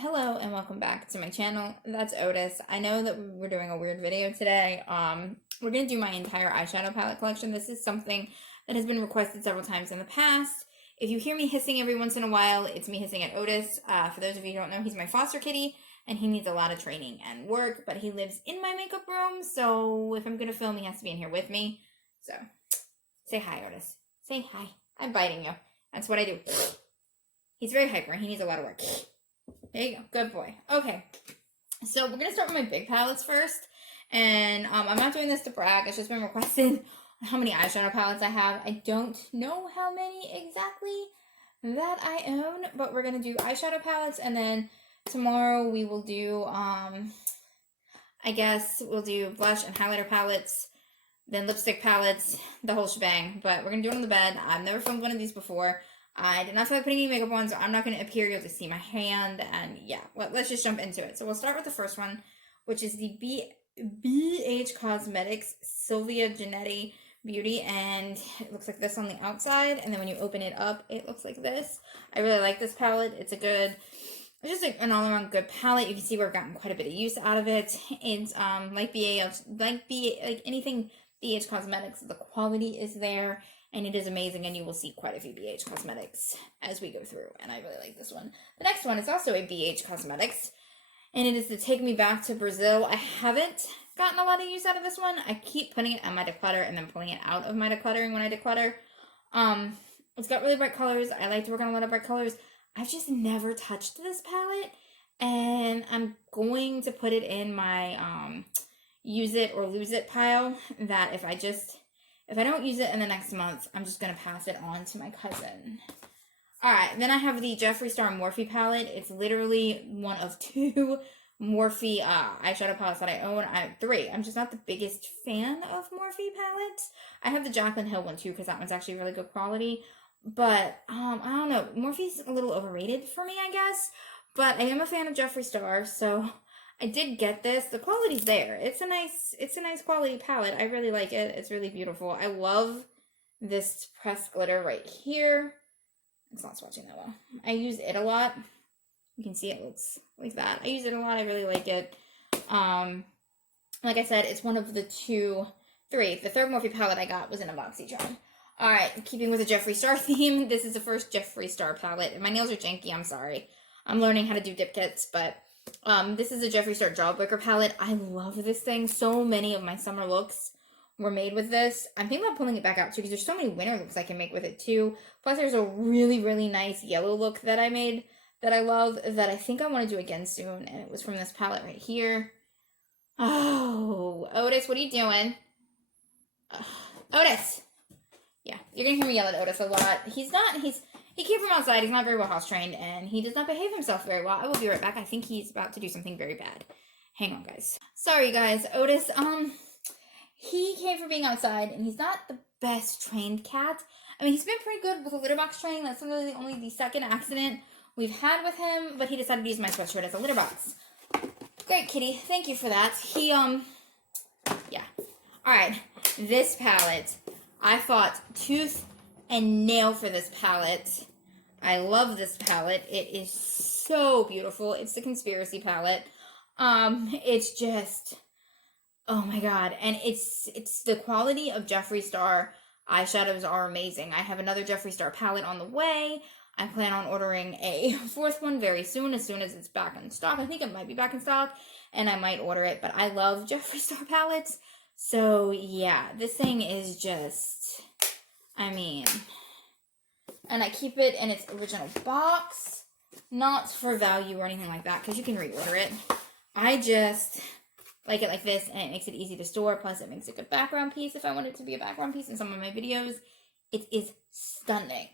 Hello and welcome back to my channel. That's Otis. I know that we're doing a weird video today. We're going to do my entire eyeshadow palette collection. This is something that has been requested several times in the past. If you hear me hissing every once in a while, it's me hissing at Otis. For those of you who don't know, he's my foster kitty and he needs a lot of training and work, but he lives in my makeup room, so if I'm going to film, he has to be in here with me. So, say hi, Otis. Say hi. I'm biting you. That's what I do. He's very hyper and he needs a lot of work. There you go. Good boy. Okay. So we're going to start with my big palettes first. And I'm not doing this to brag. It's just been requested how many eyeshadow palettes I have. I don't know how many exactly that I own. But we're going to do eyeshadow palettes. And then tomorrow we will do, I guess we'll do blush and highlighter palettes. Then lipstick palettes. The whole shebang. But we're going to do it on the bed. I've never filmed one of these before. I did not feel like putting any makeup on, so I'm not going to appear. You'll just see my hand, and yeah, well, let's just jump into it. So we'll start with the first one, which is the BH Cosmetics Sylvia Genetti Beauty, and it looks like this on the outside, and then when you open it up, it looks like this. I really like this palette. It's just an all-around good palette. You can see we've gotten quite a bit of use out of it. It's like anything BH Cosmetics, the quality is there. And it is amazing, and you will see quite a few BH Cosmetics as we go through, and I really like this one. The next one is also a BH Cosmetics, and it is the Take Me Back to Brazil. I haven't gotten a lot of use out of this one. I keep putting it on my declutter and then pulling it out of my decluttering when I declutter. It's got really bright colors. I like to work on a lot of bright colors. I've just never touched this palette, and I'm going to put it in my use it or lose it pile, that if I don't use it in the next month, I'm just going to pass it on to my cousin. Alright, then I have the Jeffree Star Morphe palette. It's literally one of two Morphe eyeshadow palettes that I own. I have three. I'm just not the biggest fan of Morphe palettes. I have the Jaclyn Hill one too, because that one's actually really good quality. But, I don't know. Morphe's a little overrated for me, I guess. But I am a fan of Jeffree Star, so I did get this. The quality's there. It's a nice quality palette. I really like it. It's really beautiful. I love this pressed glitter right here. It's not swatching that well. I use it a lot. You can see it looks like that. I use it a lot. I really like it. Like I said, it's one of the three. The third Morphe palette I got was in a BoxyCharm. Alright, keeping with the Jeffree Star theme, this is the first Jeffree Star palette. My nails are janky, I'm sorry. I'm learning how to do dip kits, but this is a Jeffree Star Jawbreaker palette. I love this thing. So many of my summer looks were made with this. I'm thinking about pulling it back out too, because there's so many winter looks I can make with it too. Plus there's a really, really nice yellow look that I made that I love, that I think I want to do again soon, and it was from this palette right here. Oh, Otis, what are you doing? Otis! Yeah, you're gonna hear me yell at Otis a lot. He came from outside, he's not very well house trained, and he does not behave himself very well. I will be right back. I think he's about to do something very bad. Hang on, guys. Sorry, guys. Otis, he came from being outside, and he's not the best trained cat. I mean, he's been pretty good with a litter box train. That's really only the second accident we've had with him, but he decided to use my sweatshirt as a litter box. Great, kitty. Thank you for that. Yeah. Alright, this palette. I fought tooth and nail for this palette. I love this palette. It is so beautiful. It's the Conspiracy palette. It's just, oh my god. And it's the quality of Jeffree Star eyeshadows are amazing. I have another Jeffree Star palette on the way. I plan on ordering a fourth one very soon as it's back in stock. I think it might be back in stock, and I might order it. But I love Jeffree Star palettes. So yeah, this thing is just, I mean, and I keep it in its original box, not for value or anything like that, because you can reorder it. I just like it like this, and it makes it easy to store, plus it makes a good background piece if I want it to be a background piece in some of my videos. It is stunning.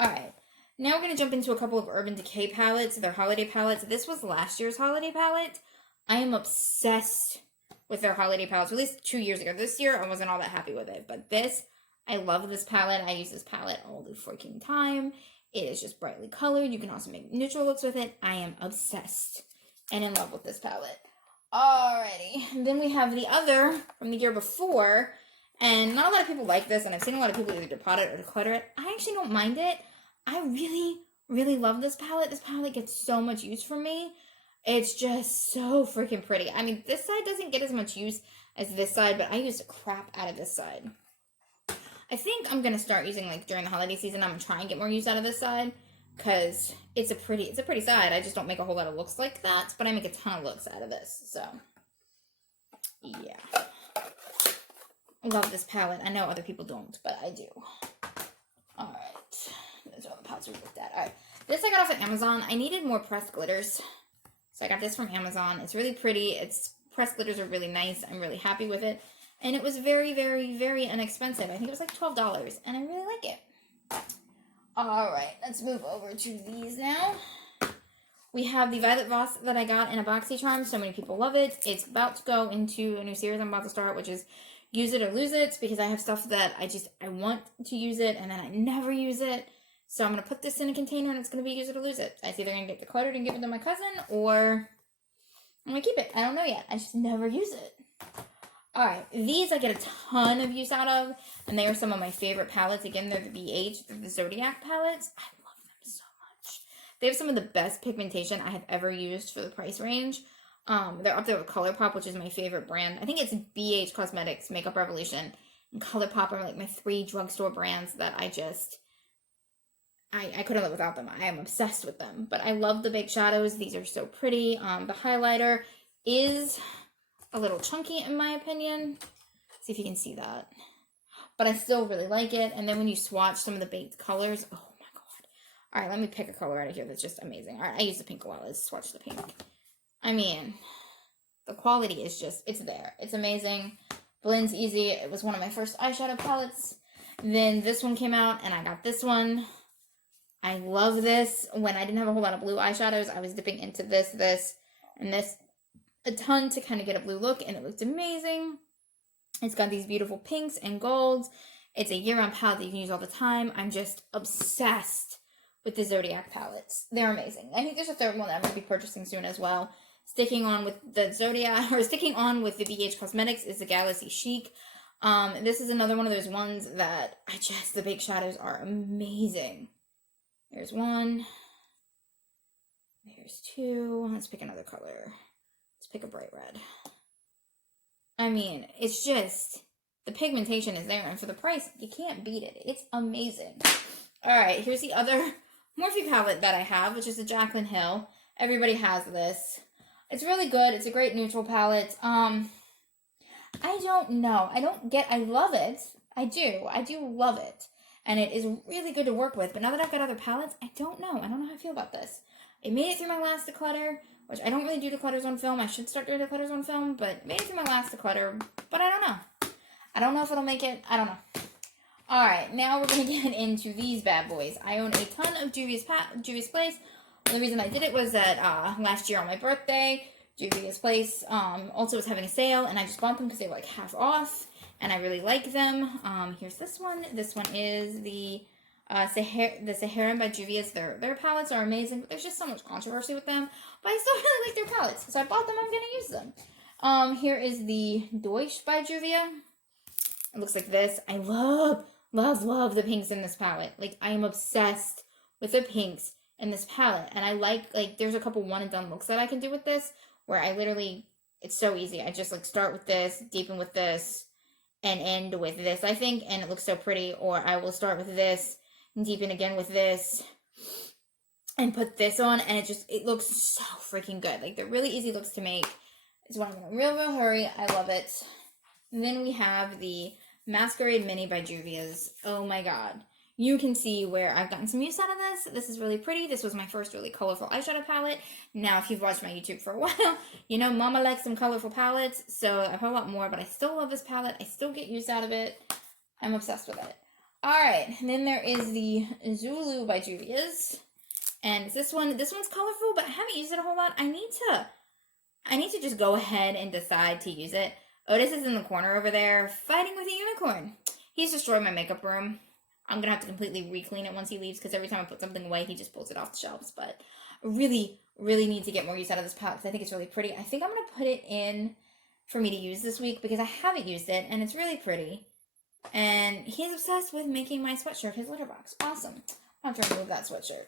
Alright, now we're going to jump into a couple of Urban Decay palettes, their holiday palettes. This was last year's holiday palette. I am obsessed with their holiday palettes, at least 2 years ago. This year, I wasn't all that happy with it, but this, I love this palette. I use this palette all the freaking time. It is just brightly colored. You can also make neutral looks with it. I am obsessed and in love with this palette. Alrighty, and then we have the other from the year before, and not a lot of people like this, and I've seen a lot of people either depot it or declutter it. I actually don't mind it. I really, really love this palette. This palette gets so much use from me. It's just so freaking pretty. I mean, this side doesn't get as much use as this side, but I use the crap out of this side. I think I'm going to start using, like, during the holiday season, I'm going to try and get more use out of this side, because it's a pretty side. I just don't make a whole lot of looks like that, but I make a ton of looks out of this, so, yeah. I love this palette. I know other people don't, but I do. Alright. Those are all the palettes we looked at. Alright. This I got off of Amazon. I needed more pressed glitters. So I got this from Amazon. It's really pretty. Its pressed glitters are really nice. I'm really happy with it. And it was very, very, very inexpensive. I think it was like $12. And I really like it. Alright. Let's move over to these now. We have the Violet Voss that I got in a BoxyCharm. So many people love it. It's about to go into a new series I'm about to start, which is Use It or Lose It. Because I have stuff that I want to use it and then I never use it. So I'm going to put this in a container and it's going to be Use It or Lose It. It's either going to get decluttered and give it to my cousin, or I'm going to keep it. I don't know yet. I just never use it. Alright, these I get a ton of use out of, and they are some of my favorite palettes. Again, they're the BH, they're the Zodiac palettes. I love them so much. They have some of the best pigmentation I have ever used for the price range. They're up there with ColourPop, which is my favorite brand. I think it's BH Cosmetics, Makeup Revolution, and ColourPop are like my 3 drugstore brands that I couldn't live without them. I am obsessed with them. But I love the baked shadows. These are so pretty. The highlighter is a little chunky in my opinion. See if you can see that. But I still really like it. And then when you swatch some of the baked colors, oh my god. Alright, let me pick a color out of here that's just amazing. Alright, I use the pink a lot. Let's swatch the pink. I mean, the quality is just, it's there. It's amazing. Blends easy. It was one of my first eyeshadow palettes. Then this one came out and I got this one. I love this. When I didn't have a whole lot of blue eyeshadows, I was dipping into this, and this a ton to kind of get a blue look, and it looked amazing. It's got these beautiful pinks and golds. It's a year-round palette that you can use all the time. I'm just obsessed with the Zodiac palettes. They're amazing. I think there's a third one that I'm going to be purchasing soon as well. Sticking on with the Zodiac, or sticking on with the BH Cosmetics is the Galaxy Chic. This is another one of those ones that the baked shadows are amazing. There's one. There's two. Let's pick another color. Let's pick a bright red. I mean, it's just, the pigmentation is there, and for the price, you can't beat it. It's amazing. Alright, here's the other Morphe palette that I have, which is the Jaclyn Hill. Everybody has this. It's really good. It's a great neutral palette. I don't know. I love it. I do love it. And it is really good to work with. But now that I've got other palettes, I don't know. I don't know how I feel about this. It made it through my last declutter, which I don't really do declutters on film. I should start doing declutters on film, but it made it through my last declutter. But I don't know. I don't know if it'll make it. I don't know. Alright, now we're going to get into these bad boys. I own a ton of Juvia's Place. The reason I did it was that last year on my birthday, Juvia's Place also was having a sale, and I just bought them because they were like half off. And I really like them. Here's this one. This one is the Sahara by Juvia's. Their palettes are amazing, but there's just so much controversy with them. But I still really like their palettes. So I bought them, I'm going to use them. Here is the Deutsch by Juvia. It looks like this. I love the pinks in this palette. Like, I am obsessed with the pinks in this palette. And I like, there's a couple one and done looks that I can do with this, where I literally, it's so easy. I just, start with this, deepen with this, and end with this, I think, and it looks so pretty. Or I will start with this, and deepen again with this, and put this on, and it looks so freaking good. They're really easy looks to make. It's one in a real hurry. I love it. And then we have the Masquerade Mini by Juvia's. Oh my god. You can see where I've gotten some use out of this. This is really pretty. This was my first really colorful eyeshadow palette. Now, if you've watched my YouTube for a while, you know Mama likes some colorful palettes. So I've had a lot more, but I still love this palette. I still get use out of it. I'm obsessed with it. Alright, and then there is the Zulu by Juvia's. And this one's colorful, but I haven't used it a whole lot. I need to just go ahead and decide to use it. Otis is in the corner over there fighting with a unicorn. He's destroyed my makeup room. I'm going to have to completely re-clean it once he leaves, because every time I put something away, he just pulls it off the shelves. But I really, really need to get more use out of this palette, because I think it's really pretty. I think I'm going to put it in for me to use this week, because I haven't used it, and it's really pretty. And he's obsessed with making my sweatshirt his litter box. Awesome. I'm trying to remove that sweatshirt.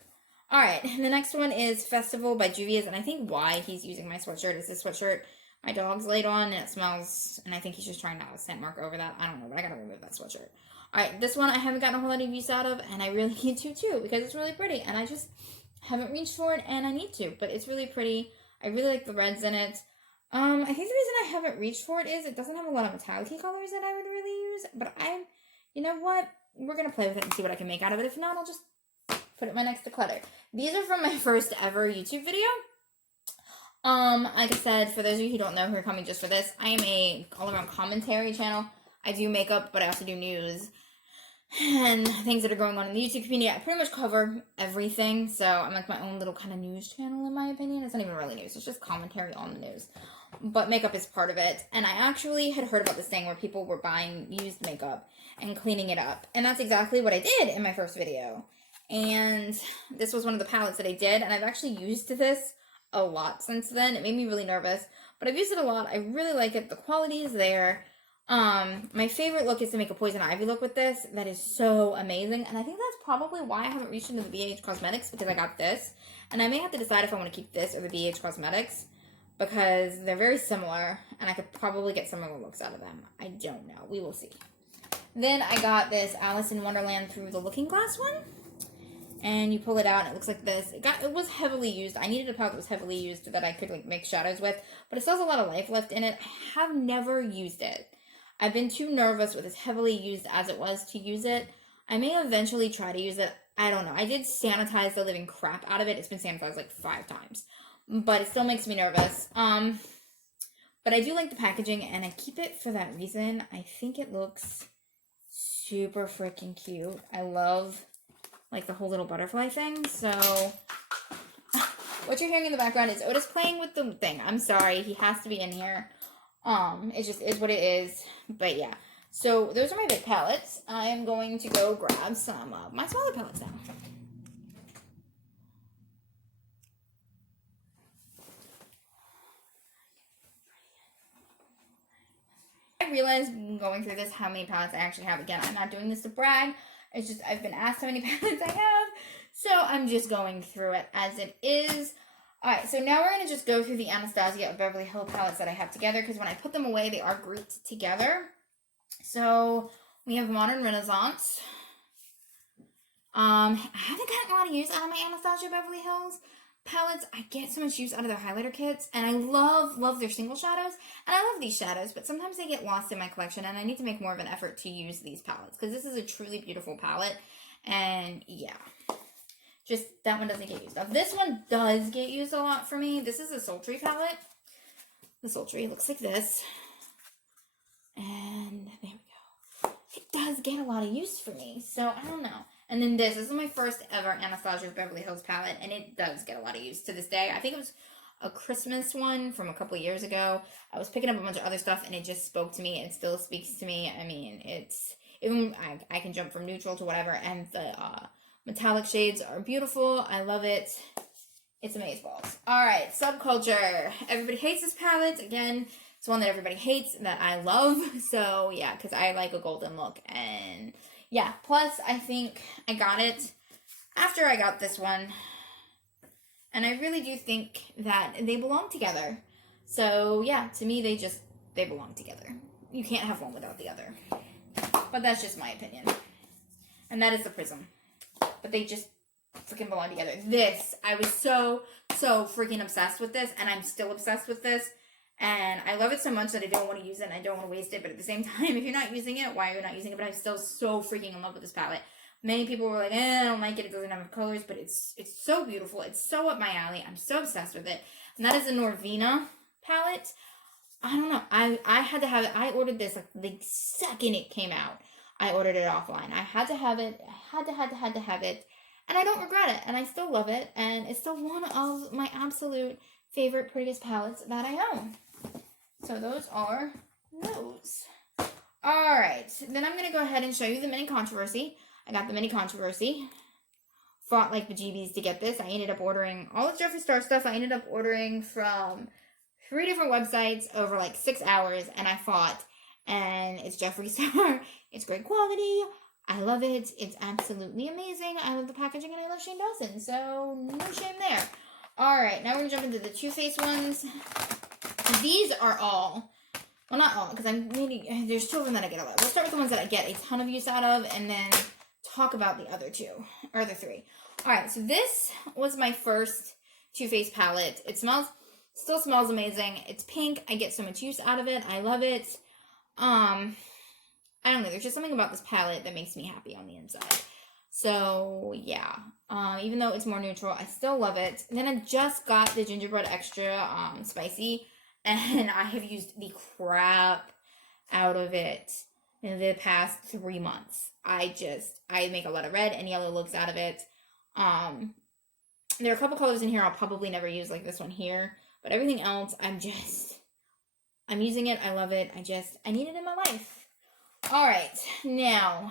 Alright, the next one is Festival by Juvia's, and I think why he's using my sweatshirt is this sweatshirt my dog's laid on, and it smells, and I think he's just trying to have a scent mark over that. I don't know, but I gotta remove that sweatshirt. Alright, this one I haven't gotten a whole lot of use out of, and I really need to too, because it's really pretty, and I just haven't reached for it, and I need to, but it's really pretty. I really like the reds in it. I think the reason I haven't reached for it is it doesn't have a lot of metallic colors that I would really use, but you know what? We're gonna play with it and see what I can make out of it. If not, I'll just put it right next to clutter. These are from my first ever YouTube video. Like I said, for those of you who don't know who are coming just for this, I am a all-around commentary channel. I do makeup, but I also do news and things that are going on in the YouTube community. I pretty much cover everything, so I'm like my own little kind of news channel in my opinion. It's not even really news, it's just commentary on the news. But makeup is part of it, and I actually had heard about this thing where people were buying used makeup and cleaning it up, and that's exactly what I did in my first video. And this was one of the palettes that I did, and I've actually used this a lot since then. It made me really nervous, but I've used it a lot. I really like it. The quality is there. My favorite look is to make a Poison Ivy look with this. That is so amazing, and I think that's probably why I haven't reached into the BH Cosmetics, because I got this, and I may have to decide if I want to keep this or the BH Cosmetics, because they're very similar, and I could probably get similar looks out of them. I don't know. We will see. Then I got this Alice in Wonderland Through the Looking Glass one. And you pull it out, and it looks like this. It was heavily used. I needed a palette that was heavily used that I could like make shadows with, but it still has a lot of life left in it. I have never used it. I've been too nervous with as heavily used as it was to use it. I may eventually try to use it. I don't know. I did sanitize the living crap out of it. It's been sanitized like 5 times, but it still makes me nervous. But I do like the packaging, and I keep it for that reason. I think it looks super freaking cute. I love like the whole little butterfly thing. So what you're hearing in the background is Otis playing with the thing. I'm sorry, he has to be in here. It just is what it is. But yeah, so those are my big palettes. I am going to go grab some of my smaller palettes now. I realized going through this how many palettes I actually have. Again, I'm not doing this to brag. It's just I've been asked how many palettes I have, so I'm just going through it as it is. Alright, so now we're going to just go through the Anastasia of Beverly Hills palettes that I have together, because when I put them away, they are grouped together. So we have Modern Renaissance. I haven't gotten a lot of use out of my Anastasia Beverly Hills palettes. I get so much use out of their highlighter kits, and I love their single shadows, and I love these shadows, but sometimes they get lost in my collection, and I need to make more of an effort to use these palettes, because this is a truly beautiful palette, and yeah, just that one doesn't get used. Now, this one does get used a lot for me. This is a Sultry palette. The Sultry looks like this, and there we go. It does get a lot of use for me, so I don't know. And then this is my first ever Anastasia Beverly Hills palette, and it does get a lot of use to this day. I think it was a Christmas one from a couple of years ago. I was picking up a bunch of other stuff, and it just spoke to me. It still speaks to me. I mean, it's even I can jump from neutral to whatever, and the metallic shades are beautiful. I love it. It's amazeballs. All right, Subculture. Everybody hates this palette. Again, it's one that everybody hates that I love. So yeah, because I like a golden look, and yeah, plus I think I got it after I got this one, and I really do think that they belong together. So yeah, to me, they belong together. You can't have one without the other. But that's just my opinion. And that is the Prism. But they just freaking belong together. This, I was so freaking obsessed with this, and I'm still obsessed with this. And I love it so much that I don't want to use it and I don't want to waste it. But at the same time, if you're not using it, why are you not using it? But I'm still so freaking in love with this palette. Many people were like, I don't like it. It doesn't have colors. But it's so beautiful. It's so up my alley. I'm so obsessed with it. And that is the Norvina palette. I don't know. I had to have it. I ordered this like the second it came out. I ordered it offline. I had to have it. I had to have it. And I don't regret it. And I still love it. And it's still one of my absolute favorite, prettiest palettes that I own. So those are those. Alright, then I'm going to go ahead and show you the Mini Controversy. I got the Mini Controversy. Fought like bejeebies to get this. I ended up ordering all the Jeffree Star stuff. I ended up ordering from 3 different websites over like 6 hours, and I fought. And it's Jeffree Star. It's great quality. I love it. It's absolutely amazing. I love the packaging and I love Shane Dawson. So, no shame there. Alright, now we're going to jump into the Too Faced ones. These are all, well, not all, because there's two of them that I get a lot. We'll start with the ones that I get a ton of use out of, and then talk about the other two, or the three. Alright, so this was my first Too Faced palette. It still smells amazing. It's pink. I get so much use out of it. I love it. I don't know, there's just something about this palette that makes me happy on the inside. So, yeah. Even though it's more neutral, I still love it. And then I just got the Gingerbread Extra Spicy, and I have used the crap out of it in the past 3 months. I make a lot of red and yellow looks out of it. There are a couple colors in here I'll probably never use, like this one here. But everything else, I'm using it. I love it. I need it in my life. Alright, now,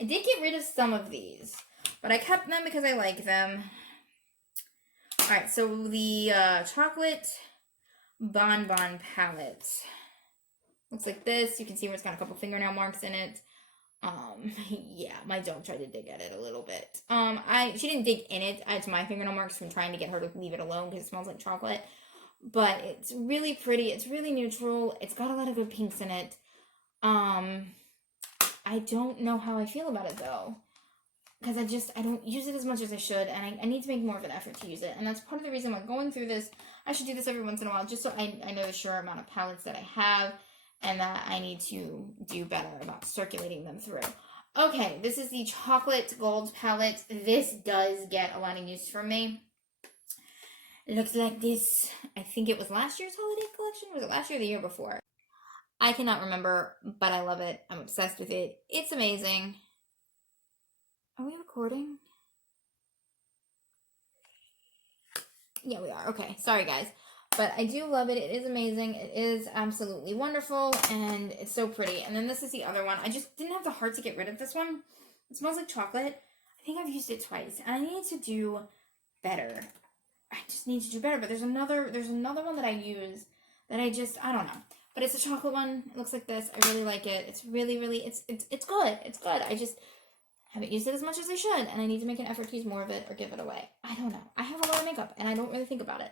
I did get rid of some of these, but I kept them because I like them. Alright, so the chocolate bonbon palette looks like this. You can see where it's got a couple fingernail marks in it. Yeah, my dog tried to dig at it a little bit. She didn't dig in it. It's my fingernail marks from trying to get her to leave it alone because it smells like chocolate. But it's really pretty. It's really neutral. It's got a lot of good pinks in it. I don't know how I feel about it though, because I don't use it as much as I should, and I need to make more of an effort to use it, and that's part of the reason why going through this, I should do this every once in a while, just so I know the sure amount of palettes that I have, and that I need to do better about circulating them through. Okay, this is the chocolate gold palette. This does get a lot of use from me. It looks like this. I think it was last year's holiday collection. Was it last year or the year before? I cannot remember, but I love it. I'm obsessed with it. It's amazing. Are we recording? Yeah, we are. Okay, sorry guys. But I do love it. It is amazing. It is absolutely wonderful, and it's so pretty. And then this is the other one. I just didn't have the heart to get rid of this one. It smells like chocolate. I think I've used it twice, and I need to do better. I just need to do better, but there's another one that I use that I don't know. But it's a chocolate one. It looks like this. I really like it. It's really, it's good. It's good. I just haven't used it as much as I should, and I need to make an effort to use more of it or give it away. I don't know. I have a lot of makeup, and I don't really think about it.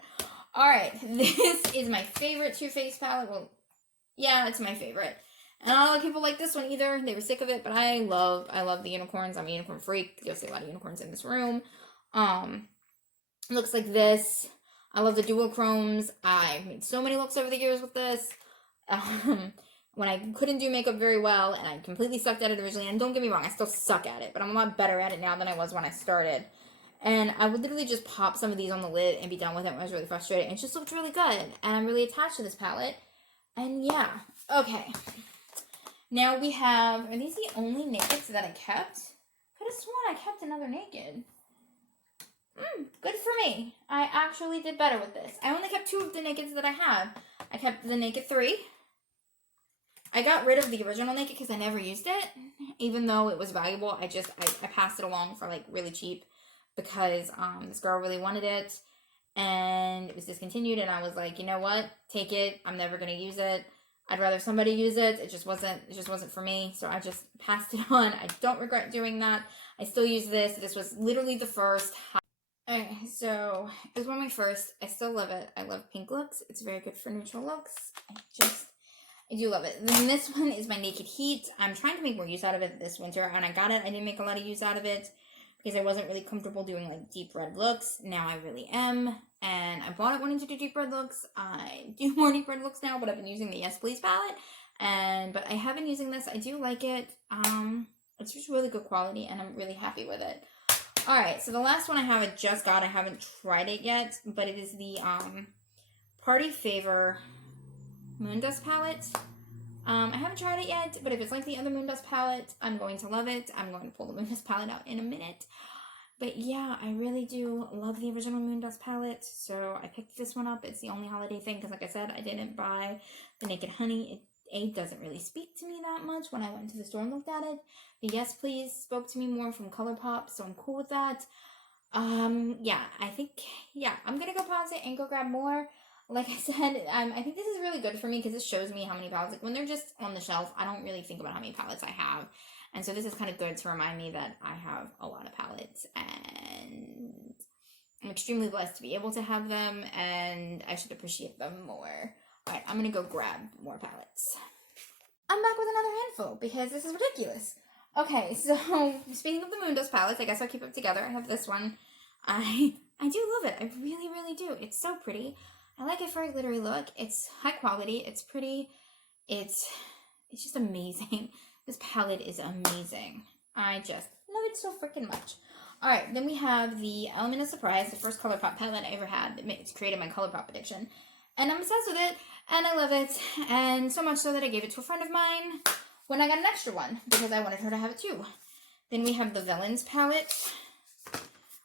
Alright, this is my favorite Too Faced palette. Well, yeah, it's my favorite. And not a lot of people like this one either. They were sick of it, but I love the unicorns. I'm a unicorn freak. You'll see a lot of unicorns in this room. It looks like this. I love the duochromes. I've made so many looks over the years with this. When I couldn't do makeup very well, and I completely sucked at it originally, and don't get me wrong, I still suck at it, but I'm a lot better at it now than I was when I started. And I would literally just pop some of these on the lid and be done with it when I was really frustrated, and it just looked really good, and I'm really attached to this palette. And yeah, okay. Now we have, are these the only nakeds that I kept? Could have sworn I kept another naked. Good for me. I actually did better with this. I only kept 2 of the nakeds that I have. I kept the Naked 3. I got rid of the original naked because I never used it. Even though it was valuable, I passed it along for like really cheap because this girl really wanted it and it was discontinued, and I was like, you know what? Take it. I'm never going to use it. I'd rather somebody use it. It just wasn't for me. So I just passed it on. I don't regret doing that. I still use this. This was literally the first. Okay, so it was one of my first. I still love it. I love pink looks. It's very good for neutral looks. I do love it. Then this one is my Naked Heat. I'm trying to make more use out of it this winter, and I got it. I didn't make a lot of use out of it because I wasn't really comfortable doing like deep red looks. Now I really am, and I bought it wanting to do deep red looks. I do more deep red looks now, but I've been using the Yes Please palette, but I have been using this. I do like it. It's just really good quality, and I'm really happy with it. Alright, so the last one I haven't tried it yet, but it is the Party Favor Moondust palette. I haven't tried it yet, but if it's like the other Moondust palette, I'm going to love it. I'm going to pull the Moondust palette out in a minute. But yeah, I really do love the original Moondust palette, so I picked this one up. It's the only holiday thing, because like I said, I didn't buy the Naked Honey. It doesn't really speak to me that much when I went to the store and looked at it. The Yes Please spoke to me more from ColourPop, so I'm cool with that. Yeah, I think, yeah, I'm gonna go pause it and go grab more. like I said, I think this is really good for me because it shows me how many palettes. Like when they're just on the shelf, I don't really think about how many palettes I have. And so this is kind of good to remind me that I have a lot of palettes, and I'm extremely blessed to be able to have them, and I should appreciate them more. Alright, I'm gonna go grab more palettes. I'm back with another handful because this is ridiculous. Okay, so speaking of the Moondos palettes, I guess I'll keep them together. I have this one. I do love it. I really, really do. It's so pretty. I like it for a glittery look. It's high quality. It's pretty. It's just amazing. This palette is amazing. I just love it so freaking much. Alright, then we have the Element of Surprise, the first ColourPop palette I ever had that created my ColourPop addiction. And I'm obsessed with it, and I love it, and so much so that I gave it to a friend of mine when I got an extra one, because I wanted her to have it too. Then we have the Villains palette.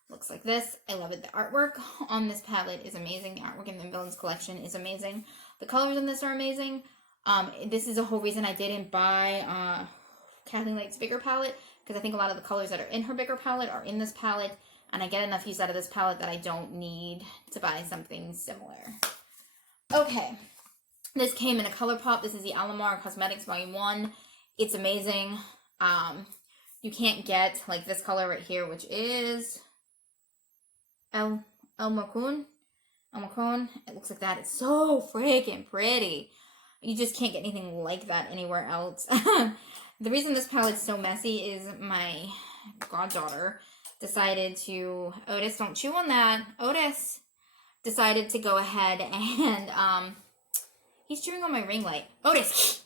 Looks like this. I love it. The artwork on this palette is amazing. The artwork in the Villains collection is amazing. The colors in this are amazing. This is a whole reason I didn't buy Kathleen Light's bigger palette, because I think a lot of the colors that are in her bigger palette are in this palette, and I get enough use out of this palette that I don't need to buy something similar. Okay, this came in a ColourPop. This is the Alomar Cosmetics Volume 1. It's amazing. You can't get like this color right here, which is El Macun. It looks like that. It's so freaking pretty. You just can't get anything like that anywhere else. The reason this palette's so messy is my goddaughter decided to... Otis, don't chew on that. Otis decided to go ahead and... he's chewing on my ring light. Otis!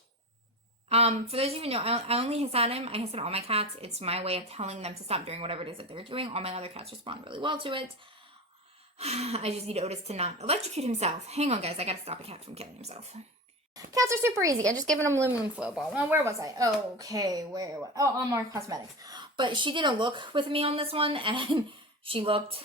For those of you who know, I only hiss at him. I hiss at all my cats. It's my way of telling them to stop doing whatever it is that they're doing. All my other cats respond really well to it. I just need Otis to not electrocute himself. Hang on, guys. I gotta stop a cat from killing himself. Cats are super easy. I just given them aluminum foil ball. Well, where was I? Okay, where? Oh, Alomar Cosmetics. But she did a look with me on this one, and she looked,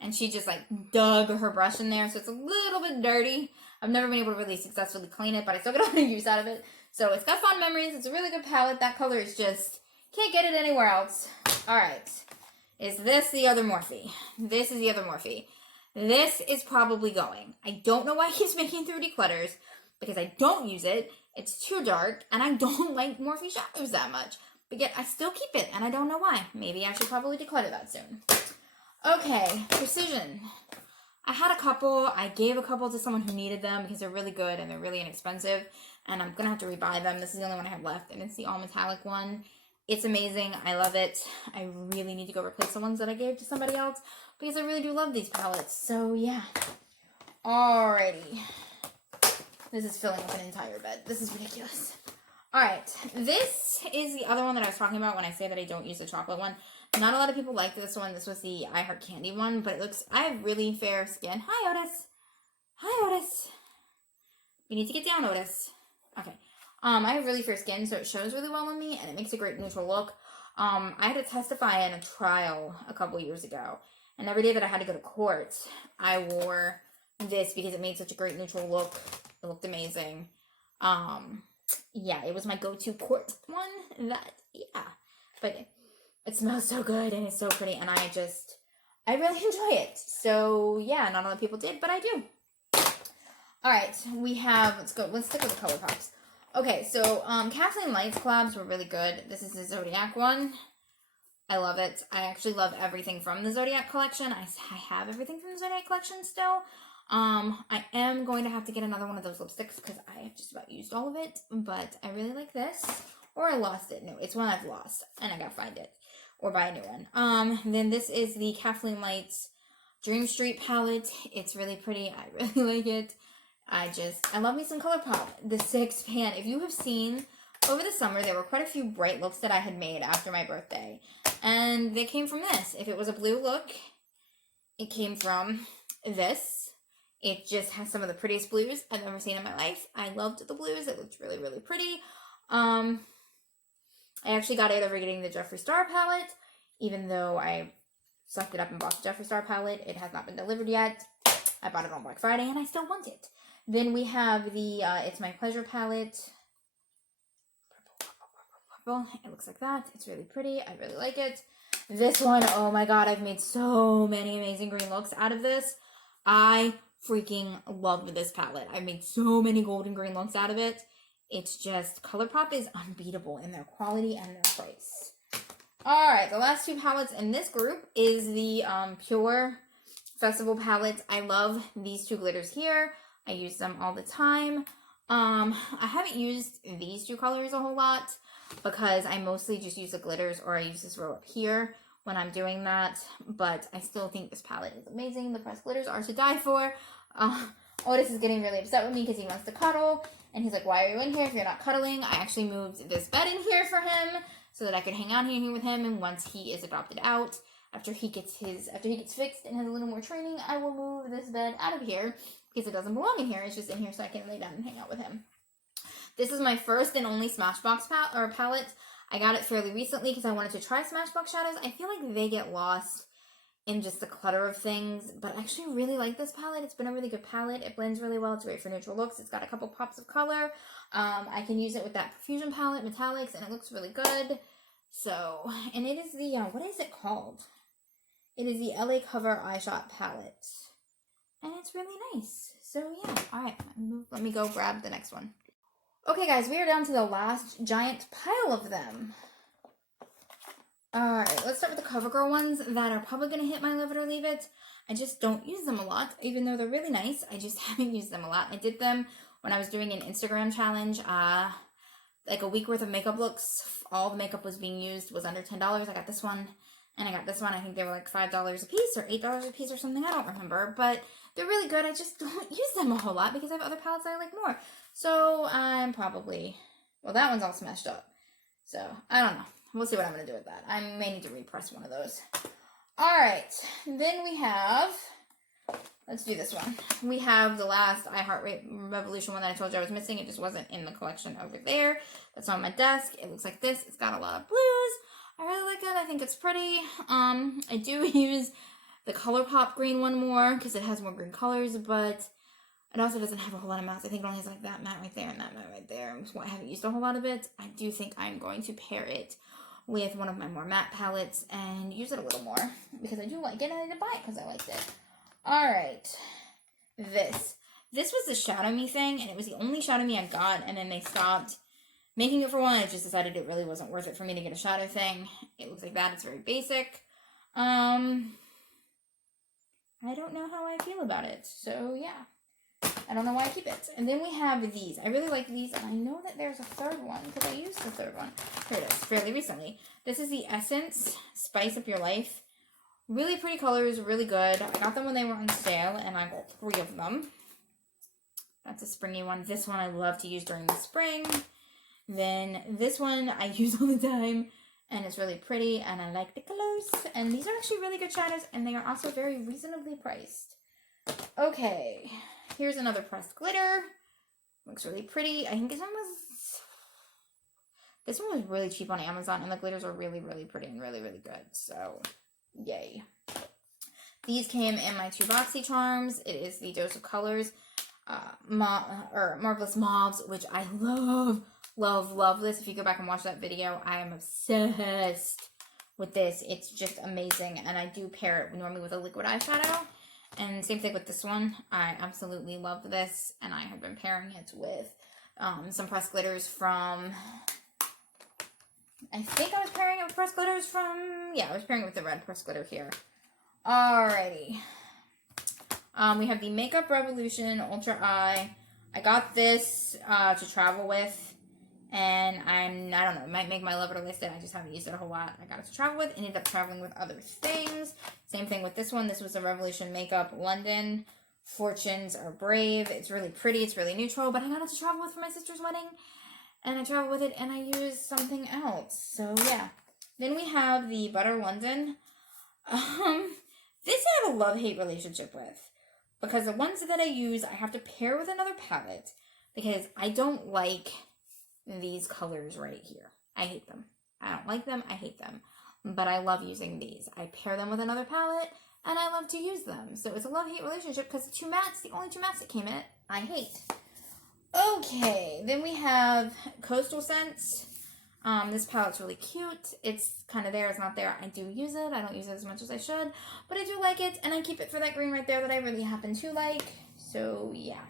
and she just, like, dug her brush in there, so it's a little bit dirty. I've never been able to really successfully clean it, but I still get a lot of use out of it. So it's got fond memories. It's a really good palette. That color is just, can't get it anywhere else. Alright. Is this the other Morphe? This is the other Morphe. This is probably going. I don't know why he's making 3D clutters, because I don't use it. It's too dark, and I don't like Morphe shadows that much. But yet, I still keep it, and I don't know why. Maybe I should probably declutter that soon. Okay, Precision. I had a couple. I gave a couple to someone who needed them because they're really good and they're really inexpensive. And I'm going to have to rebuy them. This is the only one I have left, and it's the all metallic one. It's amazing. I love it. I really need to go replace the ones that I gave to somebody else because I really do love these palettes. So, yeah. Alrighty. This is filling up an entire bed. This is ridiculous. Alright, this is the other one that I was talking about when I say that I don't use the chocolate one. Not a lot of people like this one. This was the I Heart Candy one, but it looks... I have really fair skin. Hi, Otis. Hi, Otis. We need to get down, Otis. Okay. I have really fair skin, so it shows really well on me, and it makes a great neutral look. I had to testify in a trial a couple years ago, and every day that I had to go to court, I wore this because it made such a great neutral look. It looked amazing. Yeah, it was my go-to court one. But it smells so good and it's so pretty, and I really enjoy it. So yeah, not a lot of people did, but I do. Alright, we have, let's stick with the ColourPops. Okay, so Kathleen Light's collabs were really good. This is the Zodiac one. I love it. I actually love everything from the Zodiac collection. I have everything from the Zodiac collection still. I am going to have to get another one of those lipsticks because I have just about used all of it, but I really like this. Or I lost it. No, it's one I've lost, and I gotta find it. Or buy a new one. Then this is the Kathleen Light's Dream Street palette. It's really pretty. I really like it. I love me some ColourPop. The 6 pan. If you have seen, over the summer, there were quite a few bright looks that I had made after my birthday. And they came from this. If it was a blue look, it came from this. It just has some of the prettiest blues I've ever seen in my life. I loved the blues. It looked really, really pretty. I actually got it over getting the Jeffree Star palette. Even though I sucked it up and bought the Jeffree Star palette, it has not been delivered yet. I bought it on Black Friday and I still want it. Then we have the It's My Pleasure palette. Purple. It looks like that. It's really pretty. I really like it. This one, oh my god, I've made so many amazing green looks out of this. I freaking love this palette. I made so many golden green looks out of it. It's just, ColourPop is unbeatable in their quality and their price. Alright, the last two palettes in this group is the Pure Festival palettes. I love these two glitters here. I use them all the time. I haven't used these two colors a whole lot because I mostly just use the glitters, or I use this row up here when I'm doing that, but I still think this palette is amazing. The pressed glitters are to die for. Otis is getting really upset with me because he wants to cuddle, and he's like, why are you in here if you're not cuddling? I actually moved this bed in here for him so that I could hang out here with him, and once he is adopted out, after he gets fixed and has a little more training, I will move this bed out of here because it doesn't belong in here. It's just in here so I can lay down and hang out with him. This is my first and only Smashbox palette. I got it fairly recently because I wanted to try Smashbox shadows. I feel like they get lost in just the clutter of things, but I actually really like this palette. It's been a really good palette. It blends really well. It's great for neutral looks. It's got a couple pops of color. I can use it with that Profusion palette, metallics, and it looks really good. So, and it is the, what is it called? It is the LA Cover Eyeshot palette. And it's really nice. So yeah, alright, let me go grab the next one. Okay guys, we are down to the last giant pile of them. Alright, let's start with the CoverGirl ones that are probably going to hit my Love It or Leave It. I just don't use them a lot, even though they're really nice. I just haven't used them a lot. I did them when I was doing an Instagram challenge, like a week worth of makeup looks. All the makeup was being used, was under $10. I got this one, and I got this one. I think they were like $5 a piece or $8 a piece or something. I don't remember, but they're really good. I just don't use them a whole lot because I have other palettes I like more. So I'm probably, well, that one's all smashed up. So I don't know. We'll see what I'm going to do with that. I may need to repress one of those. Alright, then we have, let's do this one. We have the last I Heart Revolution one that I told you I was missing. It just wasn't in the collection over there. That's on my desk. It looks like this. It's got a lot of blues. I really like it. I think it's pretty. I do use the ColourPop green one more because it has more green colors, but it also doesn't have a whole lot of mattes. I think it only has like that matte right there and that matte right there. I haven't used a whole lot of it. I do think I'm going to pair it with one of my more matte palettes and use it a little more because I do like it and I didn't buy it because I liked it. Alright, this was the Shadow Me thing, and it was the only Shadow Me I got, and then they stopped making it for one. I just decided it really wasn't worth it for me to get a shadow thing. It looks like that. It's very basic. I don't know how I feel about it, so yeah. I don't know why I keep it. And then we have these. I really like these, and I know that there's a third one, because I used the third one. Here it is, fairly recently. This is the Essence Spice Up Your Life. Really pretty colors, really good. I got them when they were on sale, and I got 3 of them. That's a springy one. This one I love to use during the spring. Then this one I use all the time, and it's really pretty, and I like the colors. And these are actually really good shadows, and they are also very reasonably priced. Okay, here's another pressed glitter. Looks really pretty. I think this one was really cheap on Amazon, and the glitters are really, really pretty and really, really good. So, yay. These came in my 2 boxy charms. It is the Dose of Colors Marvelous Mauves, which I love, love, love this. If you go back and watch that video, I am obsessed with this. It's just amazing, and I do pair it normally with a liquid eyeshadow. And same thing with this one. I absolutely love this, and I have been pairing it with some pressed glitters from, I think I was pairing it with pressed glitters from, yeah, I was pairing it with the red pressed glitter here. Alrighty. We have the Makeup Revolution Ultra Eye. I got this to travel with, and I don't know, it might make my Love It or List It. I just haven't used it a whole lot. I got it to travel with, ended up traveling with other things. Same thing with this one. This was a Revolution Makeup London Fortunes Are Brave. It's really pretty. It's really neutral, but I got it to travel with for my sister's wedding, and I traveled with it, and I used something else. So, yeah. Then we have the Butter London. This I have a love-hate relationship with, because the ones that I use, I have to pair with another palette, because I don't like these colors right here. I hate them. I don't like them. I hate them. But I love using these. I pair them with another palette, and I love to use them. So it's a love-hate relationship, because the 2 mattes, the only 2 mattes that came in it, I hate. Okay, then we have Coastal Scents. This palette's really cute. It's kind of there, it's not there. I do use it. I don't use it as much as I should, but I do like it, and I keep it for that green right there that I really happen to like. So, yeah.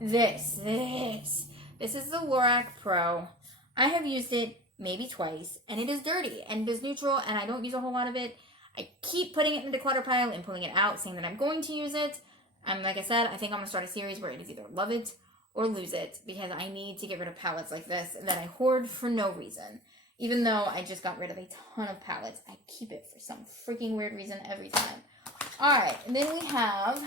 This is the Lorac Pro. I have used it maybe twice, and it is dirty, and it is neutral, and I don't use a whole lot of it. I keep putting it in the declutter pile and pulling it out, saying that I'm going to use it. And like I said, I think I'm going to start a series where it is either love it or lose it, because I need to get rid of palettes like this that I hoard for no reason. Even though I just got rid of a ton of palettes, I keep it for some freaking weird reason every time. Alright, and then we have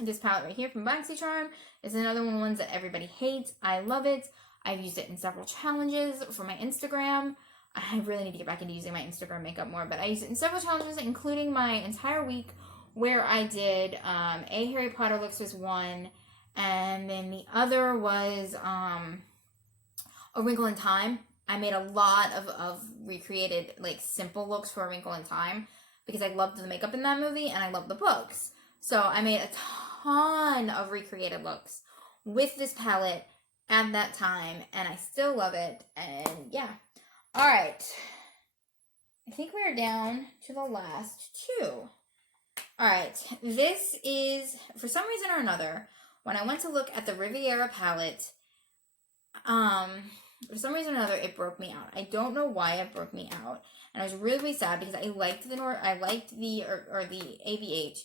this palette right here from BoxyCharm. It's another one of the ones that everybody hates. I love it. I've used it in several challenges for my Instagram. I really need to get back into using my Instagram makeup more, but I use it in several challenges, including my entire week where I did a Harry Potter looks was one, and then the other was A Wrinkle in Time. I made a lot of recreated, like, simple looks for A Wrinkle in Time because I loved the makeup in that movie and I loved the books. So I made a ton of recreated looks with this palette at that time, and I still love it, and yeah. Alright, I think we're down to the last two. Alright, this is, for some reason or another, when I went to look at the Riviera palette, for some reason or another, it broke me out. I don't know why it broke me out, and I was really, really sad because I liked the ABH,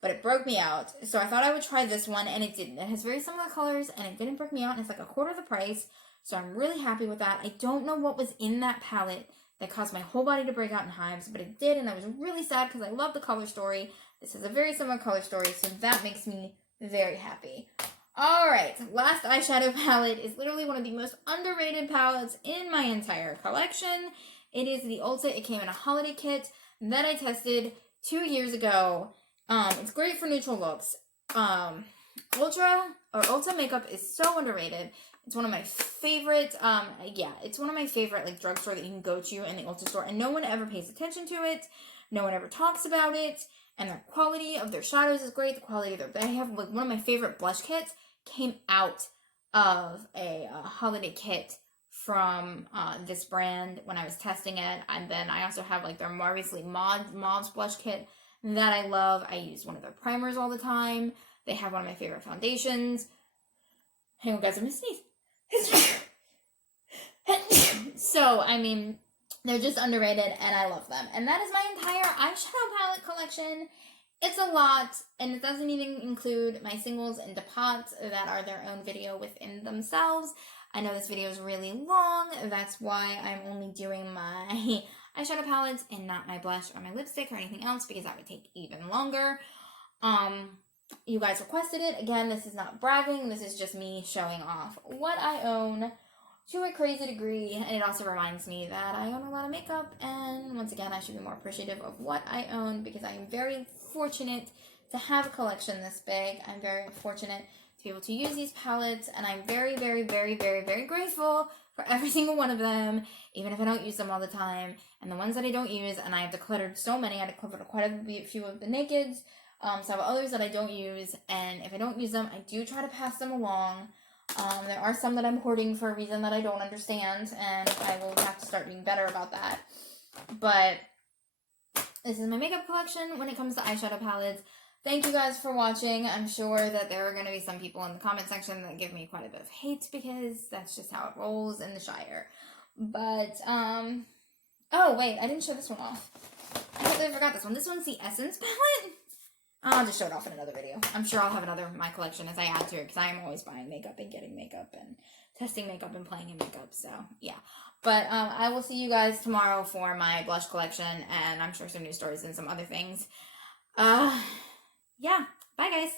but it broke me out. So I thought I would try this one, and it didn't. It has very similar colors, and it didn't break me out, and it's like a quarter of the price. So I'm really happy with that. I don't know what was in that palette that caused my whole body to break out in hives, but it did, and I was really sad because I love the color story. This is a very similar color story, so that makes me very happy. Alright, last eyeshadow palette is literally one of the most underrated palettes in my entire collection. It is the Ulta. It came in a holiday kit that I tested 2 years ago. It's great for neutral looks. Ulta makeup is so underrated. It's one of my favorite, it's one of my favorite, like, drugstore that you can go to in the Ulta store, and no one ever pays attention to it. No one ever talks about it, and the quality of their shadows is great. The quality of they have, like, one of my favorite blush kits came out of a holiday kit from this brand when I was testing it, and then I also have, like, their Marvelously Mauve's blush kit that I love. I use one of their primers all the time. They have one of my favorite foundations. Hang on, guys, I'm gonna sneeze. So, I mean, they're just underrated, and I love them. And that is my entire eyeshadow palette collection. It's a lot, and it doesn't even include my singles and depots that are their own video within themselves. I know this video is really long. That's why I'm only doing my eyeshadow palettes and not my blush or my lipstick or anything else, because that would take even longer. You guys requested it. Again, this is not bragging. This is just me showing off what I own to a crazy degree. And it also reminds me that I own a lot of makeup. And once again, I should be more appreciative of what I own, because I am very fortunate to have a collection this big. I'm very fortunate to be able to use these palettes. And I'm very, very, very, very, very grateful for every single one of them, even if I don't use them all the time. And the ones that I don't use, and I have decluttered so many, I decluttered quite a few of the nakeds. So I have others that I don't use, and if I don't use them, I do try to pass them along. There are some that I'm hoarding for a reason that I don't understand, and I will have to start being better about that. But this is my makeup collection when it comes to eyeshadow palettes. Thank you guys for watching. I'm sure that there are going to be some people in the comment section that give me quite a bit of hate, because that's just how it rolls in the Shire. But, oh wait, I didn't show this one off. I totally forgot this one. This one's the Essence palette. I'll just show it off in another video. I'm sure I'll have another in my collection as I add to it, because I am always buying makeup and getting makeup and testing makeup and playing in makeup, so yeah. But I will see you guys tomorrow for my blush collection, and I'm sure some news stories and some other things. Yeah, bye guys.